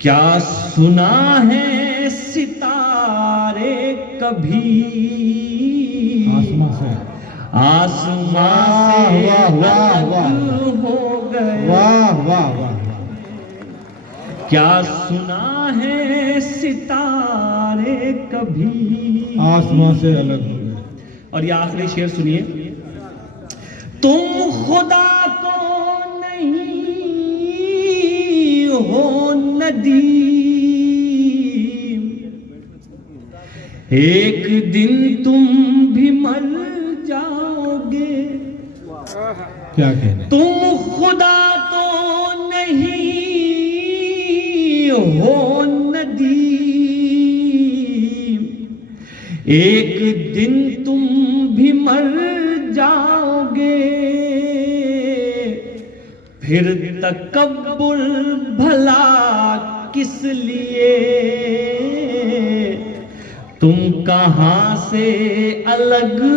क्या सुना है सितारे कभी आसमां से, आसमां से वाह, वाह, वाह, अलग हो गए। वाह वाह वाह, क्या सुना है सितारे कभी आसमां से अलग हो गए। और ये आखिरी शेर सुनिए। तुम खुदा तो नहीं हो नदीम, एक दिन तुम भी मर जाओगे। क्या कहने, तुम खुदा तो नहीं हो नदीम, एक दिन तुम भी मर जाओगे। फिर तकब्बुर भला किस लिए, तुम कहां से अलग हो।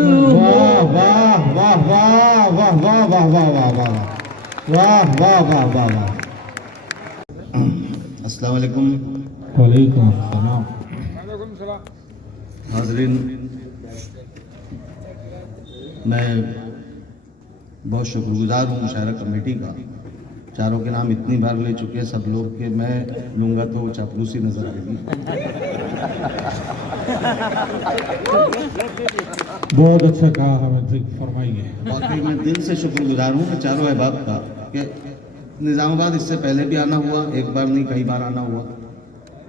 वाह वाह वाह वाह वाह वाह वाह वाह वाह वाह वाह वाह वाह वाह वाह। अस्सलाम वालेकुम वालेकुम अस्सलाम। हाज़रीन, मैं बहुत शुक्रगुजार हूँ मुशायरा कमेटी का। चारों के नाम इतनी बार ले चुके हैं सब लोग कि मैं लूँगा तो चापलूसी नजर आएगी। बहुत अच्छा कहा, हमें फरमाइए। बाकी मैं दिल से शुक्रगुजार हूँ कि चारों अहबाब का कि निज़ामाबाद इससे पहले भी आना हुआ, एक बार नहीं कई बार आना हुआ,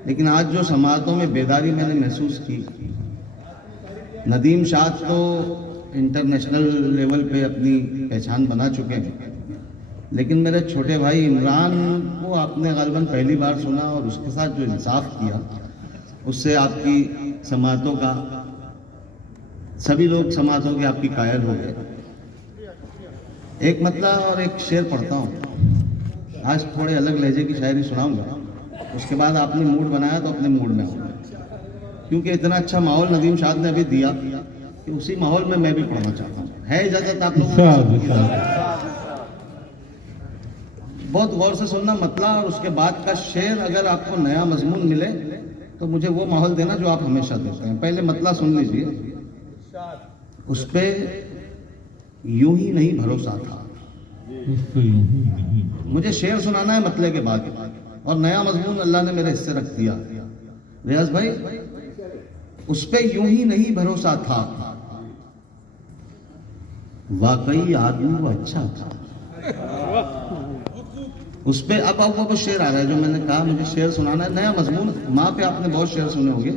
लेकिन आज जो समातों में बेदारी मैंने महसूस की। नदीम शाह तो इंटरनेशनल लेवल पे अपनी पहचान बना चुके हैं, लेकिन मेरे छोटे भाई इमरान को आपने गालिबन पहली बार सुना और उसके साथ जो इंसाफ किया, उससे आपकी समातों का, सभी लोग समातों के आपकी कायल हो गए। एक मतला और एक शेर पढ़ता हूँ। आज थोड़े अलग लहजे की शायरी सुनाऊंगा, उसके बाद आपने मूड बनाया तो अपने मूड में आऊँगा, क्योंकि इतना अच्छा माहौल नदीम शाह ने अभी दिया कि उसी माहौल में मैं भी पढ़ना चाहता हूँ। है इजाजत आप लोगों को? बहुत गौर से सुनना मतला और उसके बाद का शेर। अगर आपको नया मजमून मिले तो मुझे वो माहौल देना जो आप हमेशा देते हैं। पहले मतला सुन लीजिए। उस पे यूं ही नहीं भरोसा था। उसको यूं ही नहीं। मुझे शेर सुनाना है मतले के बाद, और नया मजमून अल्लाह ने मेरे हिस्से रख दिया। रियाज भाई, उस पे यूं ही नहीं भरोसा था, वाकई आदमी वो अच्छा था। उस पे अब शेर आ रहा है जो मैंने कहा मुझे शेर सुनाना है, नया मजमून। माँ पे आपने बहुत शेर सुने होंगे।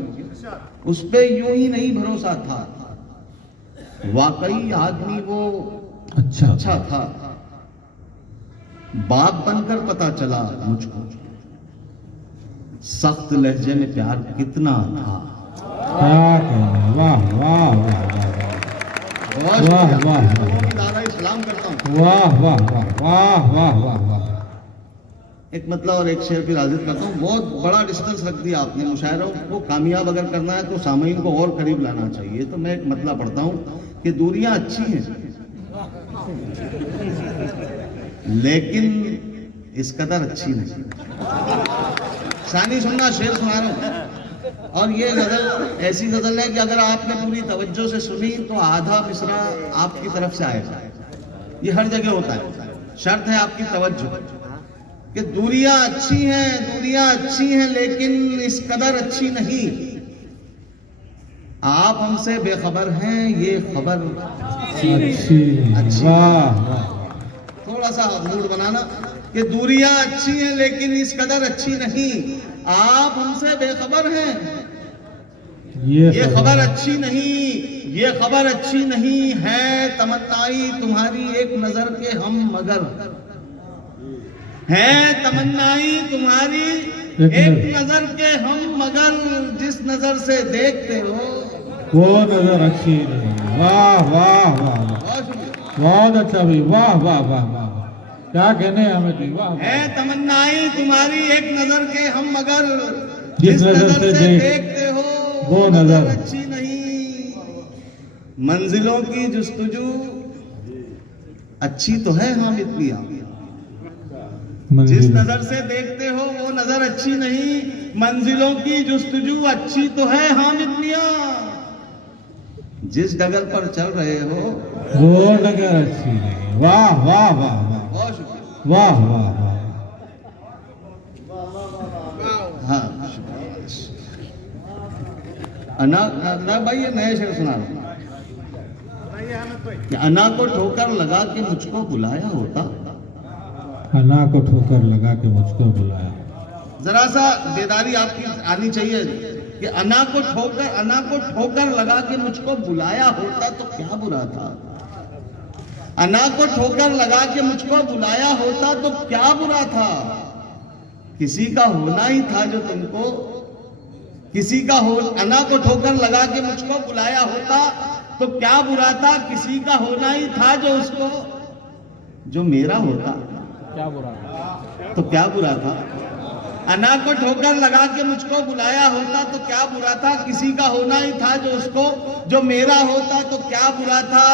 उस पे यूं ही नहीं भरोसा था, वाकई आदमी वो अच्छा था। बाप बनकर पता चला मुझको, सख्त लहजे में प्यार कितना था। वाह वाह वाह वाह वाह सलाम करता हूँ। वाह वाह वाह वाह वाह वाह वाह। एक मतलब और एक शेर फिर हाजिर करता हूँ। बहुत बड़ा डिस्टेंस रख दिया आपने। मुशायरों को कामयाब अगर करना है तो सामईन को और करीब लाना चाहिए। तो मैं एक मतलब पढ़ता हूँ कि दूरियां अच्छी हैं लेकिन इस कदर अच्छी नहीं। सानी सुनना, शेर सुना रहा हूँ। और ये गजल ऐसी गजल है कि अगर आपने पूरी तवज्जो से सुनी तो आधा मिसरा आपकी तरफ से आएगा। ये हर जगह होता है, शर्त है आपकी तवज्जो। कि दूरियां अच्छी हैं लेकिन इस कदर अच्छी नहीं। आप हमसे बेखबर हैं, ये खबर अच्छी। वाह वाह। थोड़ा सा मूड बनाना कि दूरियां अच्छी हैं लेकिन इस कदर अच्छी नहीं। आप हमसे बेखबर हैं, ये खबर अच्छी नहीं, ये खबर अच्छी नहीं है। तमन्नाई तुम्हारी एक नजर के हम मगर, है तमन्नाई तुम्हारी एक नजर के हम मगर। जिस नजर से देखते हो वो नजर अच्छी नहीं। वाह वाह वाह, बहुत अच्छा भाई। वाह वाह वाह वाह, क्या कहने हमें जी। वाह, है तमन्नाई तुम्हारी एक नजर के हम मगर। जिस नजर से देखते हो वो नजर अच्छी नहीं। मंजिलों की जुस्तजू अच्छी तो है हाँ मित्रिया। जिस नजर से देखते हो वो नजर अच्छी नहीं। मंजिलों की जुस्तजू अच्छी तो है हाँ मित्रिया। जिस डगर पर चल रहे हो वो डगर अच्छी नहीं। वाह वाह वाह वाह, बहुत शुक्रिया। वाह वाह वाह। हाँ अना भाई, ये नए शेर सुना रहा हूं। अना को ठोकर लगा के मुझको बुलाया होता। अना को ठोकर लगा के मुझको बुलाया। जरा सा बेदारी आपकी आनी चाहिए कि अना को ठोकर लगा के मुझको बुलाया होता तो क्या बुरा था। अना को ठोकर लगा के मुझको बुलाया होता तो क्या बुरा था। किसी का होना ही था जो तुमको, अना को ठोकर लगा के मुझको बुलाया होता तो क्या बुरा था। किसी का होना ही था जो उसको, जो मेरा होता तो क्या बुरा था। अना को ठोकर लगा के मुझको बुलाया होता तो क्या बुरा था। किसी का होना ही था जो उसको, जो मेरा होता तो क्या बुरा था।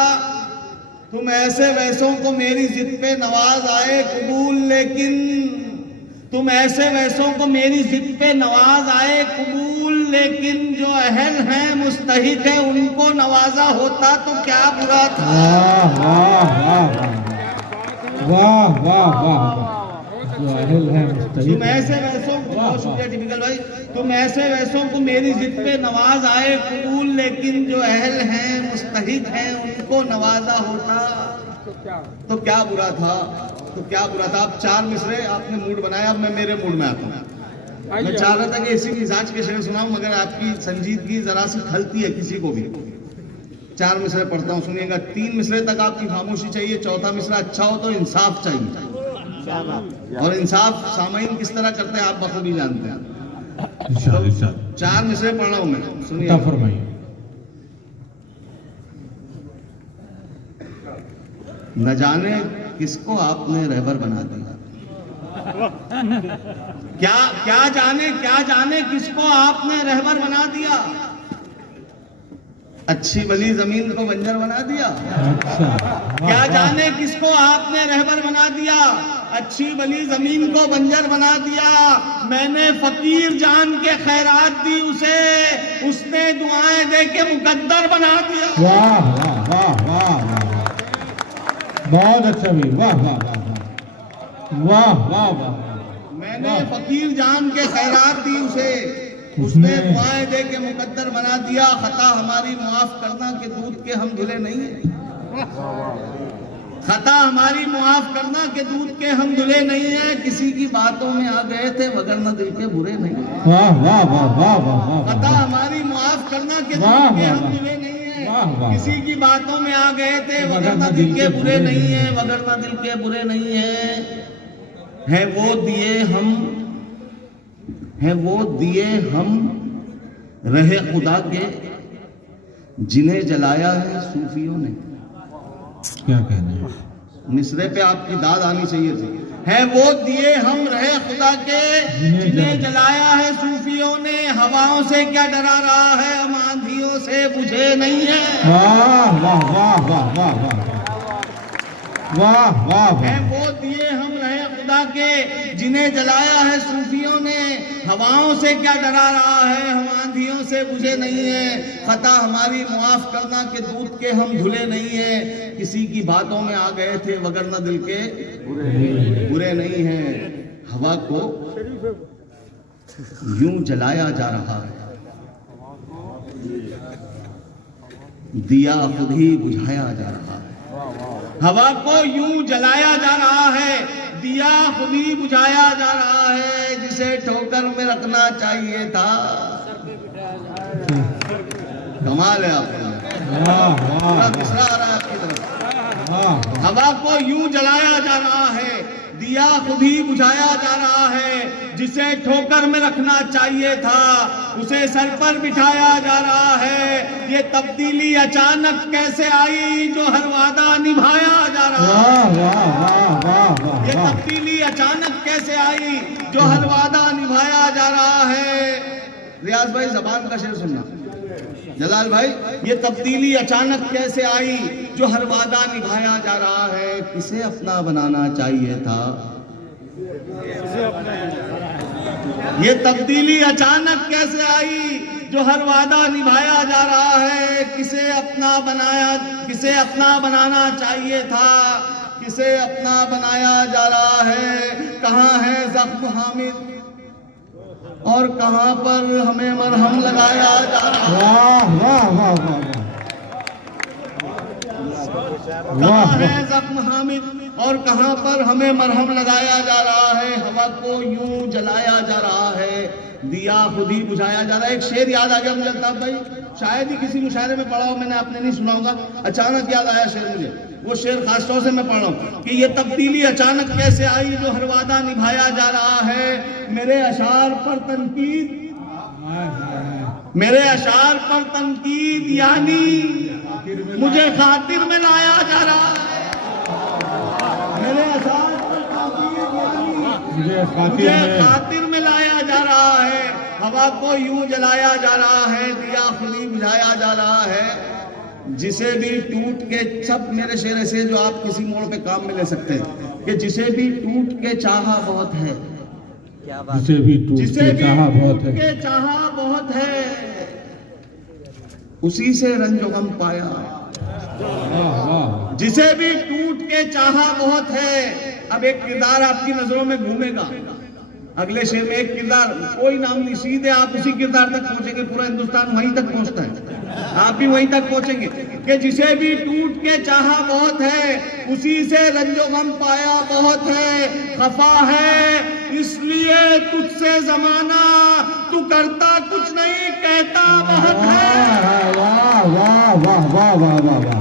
तुम ऐसे वैसों को मेरी जिद पे नवाज आए कबूल, लेकिन तुम ऐसे वैसों को मेरी जिद पे नवाज आए कबूल, लेकिन जो अहल हैं मुस्तहिक है उनको नवाजा होता तो क्या बुरा था। वाह वाह वाह वाह वाह। जो अहल है मुस्तहिक, तुम ऐसे वैसों को, बहुत शुक्रिया टिपिकल भाई, तुम ऐसे वैसों को मेरी जिद पे नवाज आए कबूल, लेकिन जो अहल हैं मुस्तहिक हैं उनको नवाजा होता तो क्या बुरा था। अब 4 मिसरे आपने मूड बनाया, अब मैं मेरे मूड में आता हूँ। मैं चाह रहा था कि इसी मिजाज के शेर सुनाऊं, मगर आपकी संजीदगी जरा सी खलती है किसी को भी। 4 मिसरे पढ़ता हूँ, सुनिएगा। 3 मिसरे तक आपकी खामोशी चाहिए। चौथा मिसरा अच्छा हो तो इंसाफ चाहिए, और इंसाफ सामईन किस तरह करते हैं आप बखूबी जानते हैं। 4 मिसरे पढ़ रहा हूं मैं, सुनिए। फरमाइए। न जाने किसको आपने रहबर बना दिया। क्या जाने किसको आपने रहबर बना दिया। अच्छी भली जमीन को बंजर बना दिया। क्या जाने किसको आपने रहबर बना दिया। अच्छी भली जमीन को बंजर बना दिया। मैंने फकीर जान के खैरात दी उसे, उसने दुआएं दे के मुकद्दर बना दिया। वाह वाह वाह वाह वाह वाह, बहुत अच्छा वीर, वाह वाह वाह वाह वाह वाह वाह। मैंने फकीर जान के खैरात दी उसे, उसने दुआएं दे के मुकद्दर बना दिया। खता हमारी मुआफ करना के दूध के हम धुले नहीं है, खता हमारी मुआफ करना के दूध के हम धुले नहीं है। किसी की बातों में आ गए थे वगरना दिल के बुरे नहीं है। वाह वाह वाह वाह वाह, खता हमारी मुआफ करना के दूध के हम धुले नहीं है। किसी की बातों में आ गए थे वगरना दिल के बुरे नहीं है, वगरना दिल के बुरे नहीं है वो दिए हम, है वो दिए हम रहे खुदा के, जिन्हें जलाया है सूफियों ने। क्या कहने हैं, मिसरे पे आपकी दाद आनी चाहिए थी। है वो दिए हम रहे खुदा के, जिन्हें जलाया है सूफियों ने। हवाओं से क्या डरा रहा है, हम आंधियों से बुझे नहीं है। वाह वाह वाह वाह वाह वाह वाह वाह। है वो दिए हम रहे खुदा के, जिन्हें जलाया है सूफियों ने। हवाओं से क्या डरा रहा है, हम आंधियों से बुझे नहीं है। खता हमारी मुआफ करना के दूध के हम धुले नहीं है। किसी की बातों में आ गए थे वगरना दिल के बुरे नहीं है। हवा को यूं जलाया जा रहा है, दिया खुद ही बुझाया जा रहा है। हवा को यूं जलाया जा रहा है, दिया खुद ही बुझाया जा रहा है। जिसे ठोकर में रखना चाहिए था। कमाल है आपका, पूरा मिसरा आ रहा है आपकी तरफ। हवा को यूं जलाया जा रहा है, दिया खुद ही बुझाया जा रहा है। जिसे ठोकर में रखना चाहिए था, उसे सर पर बिठाया जा रहा है। ये तब्दीली अचानक कैसे आई, जो हर वादा निभाया जा रहा है। ये तब्दीली अचानक कैसे आई, जो हर वादा निभाया जा रहा है। रियाज भाई जबान का शेर सुनना, जलाल भाई। ये तब्दीली अचानक कैसे आई, जो हर वादा निभाया जा रहा है। किसे अपना बनाना चाहिए था। ये तब्दीली अचानक कैसे आई, जो हर वादा निभाया जा रहा है। किसे अपना बनाना चाहिए था। किसे अपना बनाया जा रहा है। कहाँ है जख्म हामिद, और कहां पर हमें मरहम लगाया जा रहा है। कहां है जख्म हामिद, और कहां पर हमें मरहम लगाया जा रहा है। हवा को यूं जलाया जा रहा है, दिया खुद ही बुझाया जा रहा है। एक शेर याद आ गया मुझे अल्ताफ भाई, शायद ही किसी मुशायरे में पढ़ा हो, मैंने आपने नहीं सुना होगा। अचानक याद आया शेर मुझे, वो शेर खासतौर से मैं पढ़ रहा हूँ कि ये तब्दीली अचानक कैसे आई, जो हर वादा निभाया जा रहा है। मेरे अशार पर तनकीद, मेरे अशार पर तनकीद, यानी मुझे खातिर में लाया जा रहा है। मेरे अशार पर तनकीद, यानी मुझे खातिर में लाया जा रहा है। हवा को यूं जलाया जा रहा है, दिया खुद ही बुझाया जा रहा है। जिसे भी टूट के, सब मेरे शेर ऐसे जो आप किसी मोड़ पे काम में ले सकते हैं, कि जिसे भी टूट के चाहा बहुत है। जिसे भी टूट के चाहा बहुत है, के चाहा बहुत है, उसी से रंजो गम पाया। जिसे भी टूट के चाहा बहुत है। अब एक किरदार आपकी नजरों में घूमेगा, अगले शेर में एक किरदार, कोई नाम नहीं, सीधे आप उसी किरदार तक पहुंचेंगे। पूरा हिंदुस्तान वहीं तक पहुंचता है, आप भी वहीं तक पहुंचेंगे कि जिसे भी टूट के चाहा बहुत है, उसी से रंजो गम पाया बहुत है। खफा है इसलिए तुझसे जमाना, तू करता कुछ नहीं कहता बहुत है। वाह वाह वाह वाह वाह वाह वाह।